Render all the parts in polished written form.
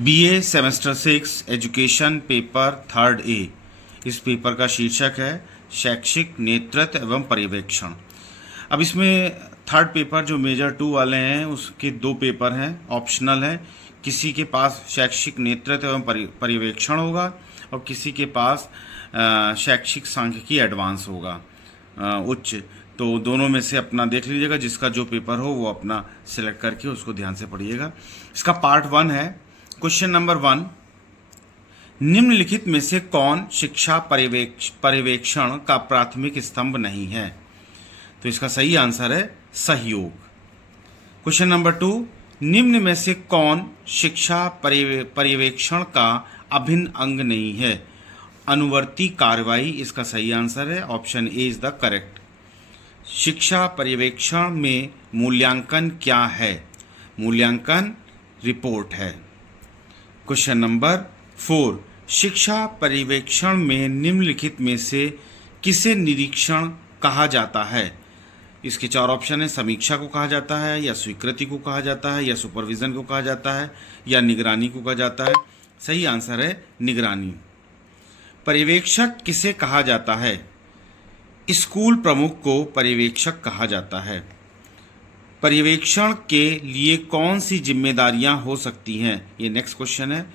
BA semester 6 education paper third A. इस paper का शीर्षक है शैक्षिक नेतृत्व एवं पर्यवेक्षण। अब इसमें थर्ड पेपर जो मेजर 2 वाले हैं उसके 2 पेपर हैं, ऑप्शनल हैं। किसी के पास शैक्षिक नेतृत्व एवं पर्यवेक्षण होगा और किसी के पास शैक्षिक सांख्यिकी एडवांस होगा, उच्च। तो दोनों में से अपना देख लीजिएगा, जिसका जो पेपर हो वो अपना सिलेक्ट करके उसको ध्यान से पढ़िएगा। इसका पार्ट 1 है। क्वेश्चन नंबर 1, निम्नलिखित में से कौन शिक्षा पर्यवेक्षण का प्राथमिक स्तंभ नहीं है? तो इसका सही आंसर है सहयोग। क्वेश्चन नंबर 2, निम्न में से कौन शिक्षा पर्यवेक्षण का अभिन्न अंग नहीं है? अनुवर्ती कार्रवाई इसका सही आंसर है, option A is the correct. शिक्षा पर्यवेक्षण में मूल्यांकन क्या है? मूल्यांकन रिपोर्ट है। क्वेश्चन नंबर 4, शिक्षा पर्यवेक्षण में निम्नलिखित में से किसे निरीक्षण कहा जाता है? इसके 4 ऑप्शन है। समीक्षा को कहा जाता है, या स्वीकृति को कहा जाता है, या सुपरविजन को कहा जाता है, या निगरानी को कहा जाता है। सही आंसर है निगरानी। पर्यवेक्षक किसे कहा जाता है? स्कूल प्रमुख को पर्यवेक्षक कहा जाता है। पर्यवेक्षण के लिए कौन सी जिम्मेदारियां हो सकती हैं? ये नेक्स्ट क्वेश्चन है।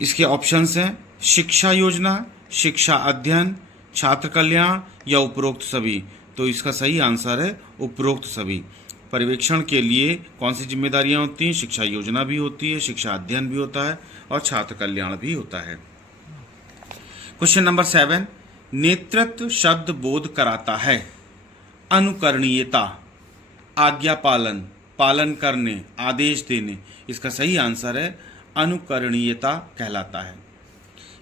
इसके ऑप्शंस हैं शिक्षा योजना, शिक्षा अध्ययन, छात्र कल्याण या उपरोक्त सभी। तो इसका सही आंसर है उपरोक्त सभी। पर्यवेक्षण के लिए कौन सी जिम्मेदारियां होती हैं? शिक्षा योजना भी होती है, शिक्षा अध्ययन भी होता है और छात्र कल्याण भी होता है। क्वेश्चन नंबर 7, नेतृत्व शब्द बोध कराता है। अनुकरणीयता, आज्ञा पालन, पालन करने, आदेश देने। इसका सही आंसर है अनुकरणीयता कहलाता है।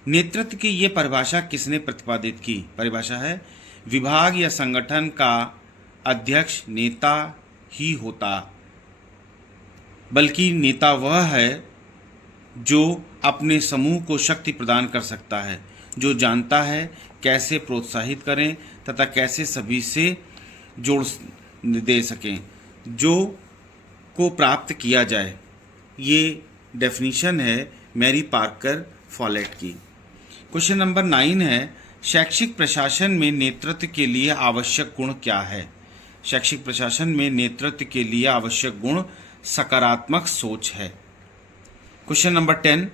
नेतृत्व की ये परिभाषा किसने प्रतिपादित की? परिभाषा है विभाग या संगठन का अध्यक्ष नेता ही होता, बल्कि नेता वह है जो अपने समूह को शक्ति प्रदान कर सकता है, जो जानता है कैसे प्रोत्साहित करें तथा कैसे सभी से जोड़ दे सकें, जो को प्राप्त किया जाए। ये डेफिनेशन है मैरी पार्कर फॉलेट की। क्वेश्चन नंबर 9 है, शैक्षिक प्रशासन में नेतृत्व के लिए आवश्यक गुण क्या है? शैक्षिक प्रशासन में नेतृत्व के लिए आवश्यक गुण सकारात्मक सोच है। क्वेश्चन नंबर 10,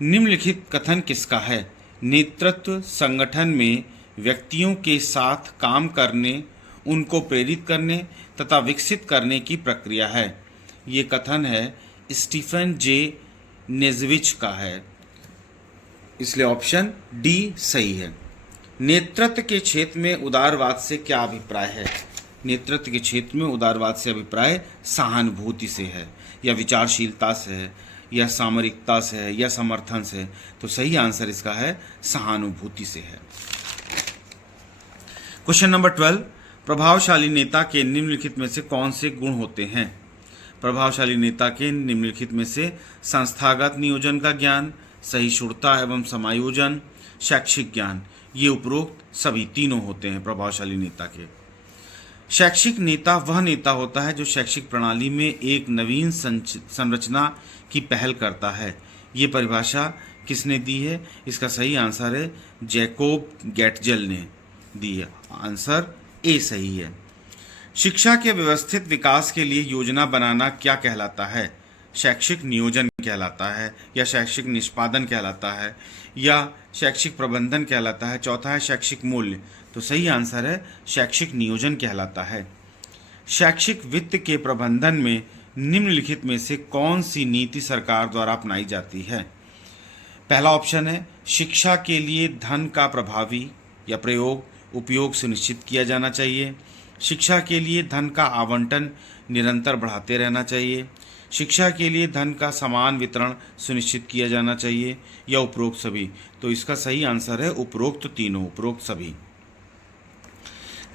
निम्नलिखित कथन किसका है? नेतृत्व संगठन में व्यक्तियों के साथ काम करने, उनको प्रेरित करने तथा विकसित करने की प्रक्रिया है। ये कथन है स्टीफन जे नेजविच का है, इसलिए ऑप्शन डी सही है। नेतृत्व के क्षेत्र में उदारवाद से क्या अभिप्राय है? नेतृत्व के क्षेत्र में उदारवाद से अभिप्राय सहानुभूति से है, या विचारशीलता से है, या सामरिकता से है, या समर्थन से। तो सही आंसर इसका है सहानुभूति से है। क्वेश्चन नंबर 12, प्रभावशाली नेता के निम्नलिखित में से कौन से गुण होते हैं? प्रभावशाली नेता के निम्नलिखित में से संस्थागत नियोजन का ज्ञान, सहिष्णुता एवं समायोजन, शैक्षिक ज्ञान, ये उपरोक्त सभी तीनों होते हैं प्रभावशाली नेता के। शैक्षिक नेता वह नेता होता है जो शैक्षिक प्रणाली में एक नवीन संरचना की पहल करता है। ये परिभाषा किसने दी है? इसका सही आंसर है जैकोब गैटजेल ने दी है, आंसर ए सही है। शिक्षा के व्यवस्थित विकास के लिए योजना बनाना क्या कहलाता है? शैक्षिक नियोजन कहलाता है, या शैक्षिक निष्पादन कहलाता है, या शैक्षिक प्रबंधन कहलाता है। चौथा है शैक्षिक मूल्य। तो सही आंसर है शैक्षिक नियोजन कहलाता है। शैक्षिक वित्त के प्रबंधन में निम्नलिखित में से कौन सी नीति सरकार द्वारा अपनाई जाती है? पहला ऑप्शन है शिक्षा के लिए धन का प्रभावी या उपयोग सुनिश्चित किया जाना चाहिए। शिक्षा के लिए धन का आवंटन निरंतर बढ़ाते रहना चाहिए। शिक्षा के लिए धन का समान वितरण सुनिश्चित किया जाना चाहिए, या उपरोक्त सभी। तो इसका सही आंसर है उपरोक्त तीनों, उपरोक्त सभी।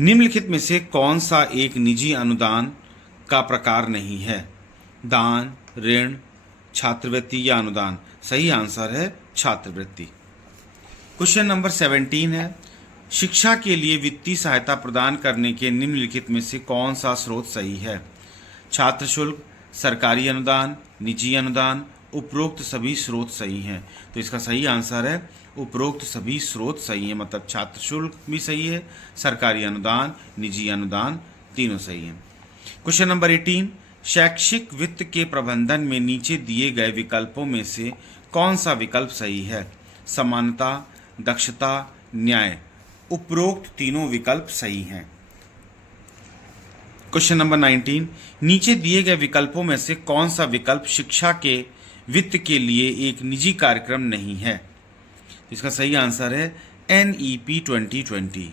निम्नलिखित में से कौन सा एक निजी अनुदान का प्रकार नहीं है? दान, ऋण, छात्रवृत्ति या अनुदान। सही आंसर है छात्रवृत्ति। क्वेश्चन नंबर 17 है, शिक्षा के लिए वित्तीय सहायता प्रदान करने के निम्नलिखित में से कौन सा स्रोत सही है? छात्र शुल्क, सरकारी अनुदान, निजी अनुदान, उपरोक्त सभी स्रोत सही हैं। तो इसका सही आंसर है उपरोक्त सभी स्रोत सही हैं, मतलब छात्र शुल्क भी सही है, सरकारी अनुदान, निजी अनुदान, तीनों सही हैं। क्वेश्चन नंबर 18, शैक्षिक वित्त के प्रबंधन में नीचे दिए गए विकल्पों में से कौन सा विकल्प सही है? समानता, दक्षता, न्याय। उपरोक्त तीनों विकल्प सही हैं। क्वेश्चन नंबर 19, नीचे दिए गए विकल्पों में से कौन सा विकल्प शिक्षा के वित्त के लिए एक निजी कार्यक्रम नहीं है? इसका सही आंसर है NEP 2020।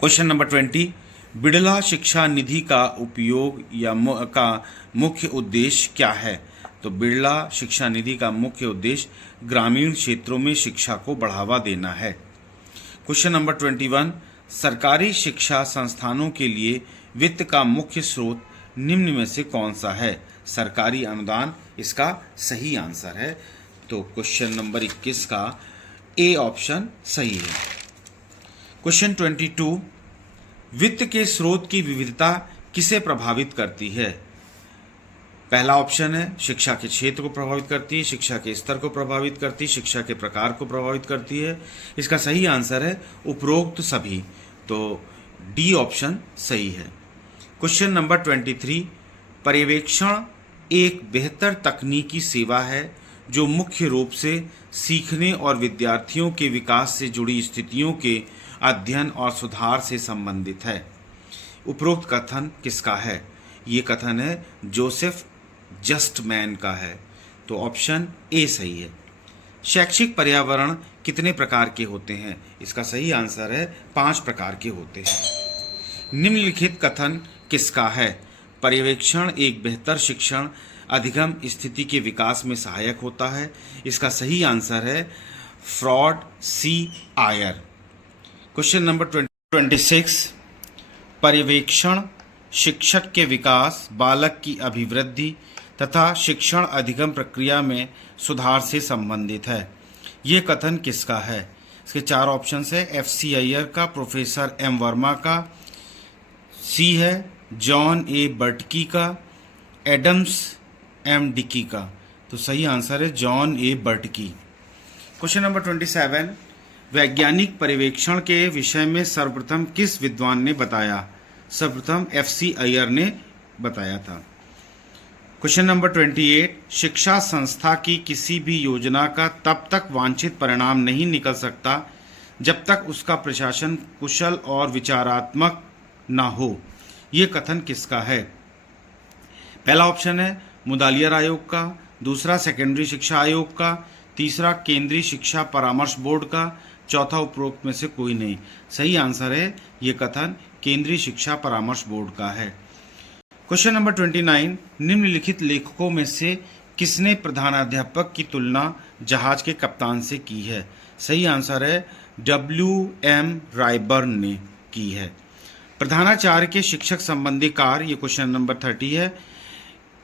क्वेश्चन नंबर 20, बिड़ला शिक्षा निधि का उपयोग या का मुख्य उद्देश्य क्या है? तो बिड़ला शिक्षा निधि का मुख्य उद्देश्य ग्रामीण क्षेत्रों में शिक्षा को बढ़ावा देना है। क्वेश्चन नंबर 21, सरकारी शिक्षा संस्थानों के लिए वित्त का मुख्य स्रोत निम्न में से कौन सा है? सरकारी अनुदान इसका सही आंसर है। तो क्वेश्चन नंबर 21 का ए ऑप्शन सही है। क्वेश्चन 22, वित्त के स्रोत की विविधता किसे प्रभावित करती है? पहला ऑप्शन है शिक्षा के क्षेत्र को प्रभावित करती है, शिक्षा के स्तर को प्रभावित करती है, शिक्षा के प्रकार को प्रभावित करती है। इसका सही आंसर है उपरोक्त सभी। तो डी ऑप्शन सही है। क्वेश्चन नंबर 23, पर्यवेक्षण एक बेहतर तकनीकी सेवा है जो मुख्य रूप से सीखने और विद्यार्थियों के विकास से जुड़ी स्थितियों के अध्ययन और सुधार से संबंधित है। उपरोक्त कथन किसका है? ये कथन है जोसेफ जस्टमैन का है। तो ऑप्शन ए सही है। शैक्षिक पर्यावरण कितने प्रकार के होते हैं? इसका सही आंसर है 5 प्रकार के होते हैं। निम्नलिखित कथन किसका है? पर्यवेक्षण एक बेहतर शिक्षण अधिगम स्थिति के विकास में सहायक होता है। इसका सही आंसर है फ्रॉड सी आयर। क्वेश्चन नंबर 26, पर्यवेक्षण शिक्षक के विकास, बालक की अभिवृद्धि तथा शिक्षण अधिगम प्रक्रिया में सुधार से संबंधित है। ये कथन किसका है? इसके 4 ऑप्शंस है। FC अय्यर का, प्रोफेसर M वर्मा का, सी है जॉन ए बर्टकी का, एडम्स M डिकी का। तो सही आंसर है जॉन ए बर्टकी। क्वेश्चन नंबर 27, वैज्ञानिक पर्यवेक्षण के विषय में सर्वप्रथम किस विद्वान ने बताया? सर्वप्रथम FC अय्यर ने बताया था। क्वेश्चन नंबर 28, शिक्षा संस्था की किसी भी योजना का तब तक वांछित परिणाम नहीं निकल सकता जब तक उसका प्रशासन कुशल और विचारात्मक न हो। ये कथन किसका है? पहला ऑप्शन है मुदालियर आयोग का, दूसरा सेकेंडरी शिक्षा आयोग का, तीसरा केंद्रीय शिक्षा परामर्श बोर्ड का, चौथा उपरोक्त में से कोई नहीं। सही आंसर है ये कथन केंद्रीय शिक्षा परामर्श बोर्ड का है। क्वेश्चन नंबर 29, निम्नलिखित लेखकों में से किसने प्रधानाध्यापक की तुलना जहाज के कप्तान से की है? सही आंसर है WM रायबर्न ने की है। प्रधानाचार्य के शिक्षक संबंधी कार्य, ये क्वेश्चन नंबर 30 है।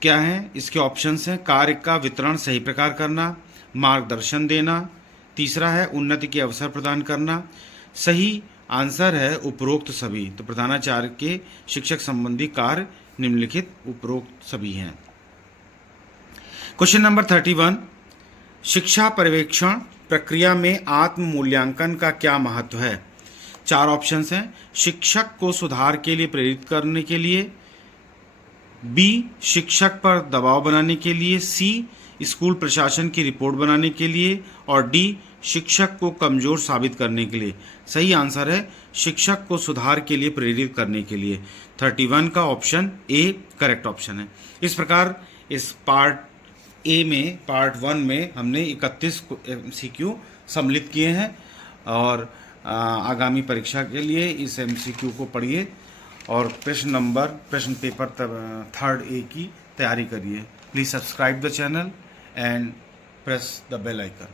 क्या है इसके ऑप्शंस हैं? कार्य का वितरण सही प्रकार करना, मार्गदर्शन देना, तीसरा है उन्नति के अवसर प्रदान करना। सही आंसर है उपरोक्त सभी। तो प्रधानाचार्य के शिक्षक संबंधी कार्य निम्नलिखित उपरोक्त सभी हैं। क्वेश्चन नंबर 31, शिक्षा पर्यवेक्षण प्रक्रिया में आत्म मूल्यांकन का क्या महत्व है? 4 ऑप्शंस हैं। शिक्षक को सुधार के लिए प्रेरित करने के लिए, B शिक्षक पर दबाव बनाने के लिए, C स्कूल प्रशासन की रिपोर्ट बनाने के लिए और D शिक्षक को कमजोर साबित करने के लिए। सही आंसर है शिक्षक को सुधार के लिए प्रेरित करने के लिए। 31 का ऑप्शन ए करेक्ट ऑप्शन है। इस प्रकार इस पार्ट ए में, पार्ट 1 में हमने 31 MCQ सम्मिलित किए हैं और आगामी परीक्षा के लिए इस MCQ को पढ़िए और प्रश्न पेपर 3rd A की तैयारी करिए। Please subscribe the channel and press the bell icon.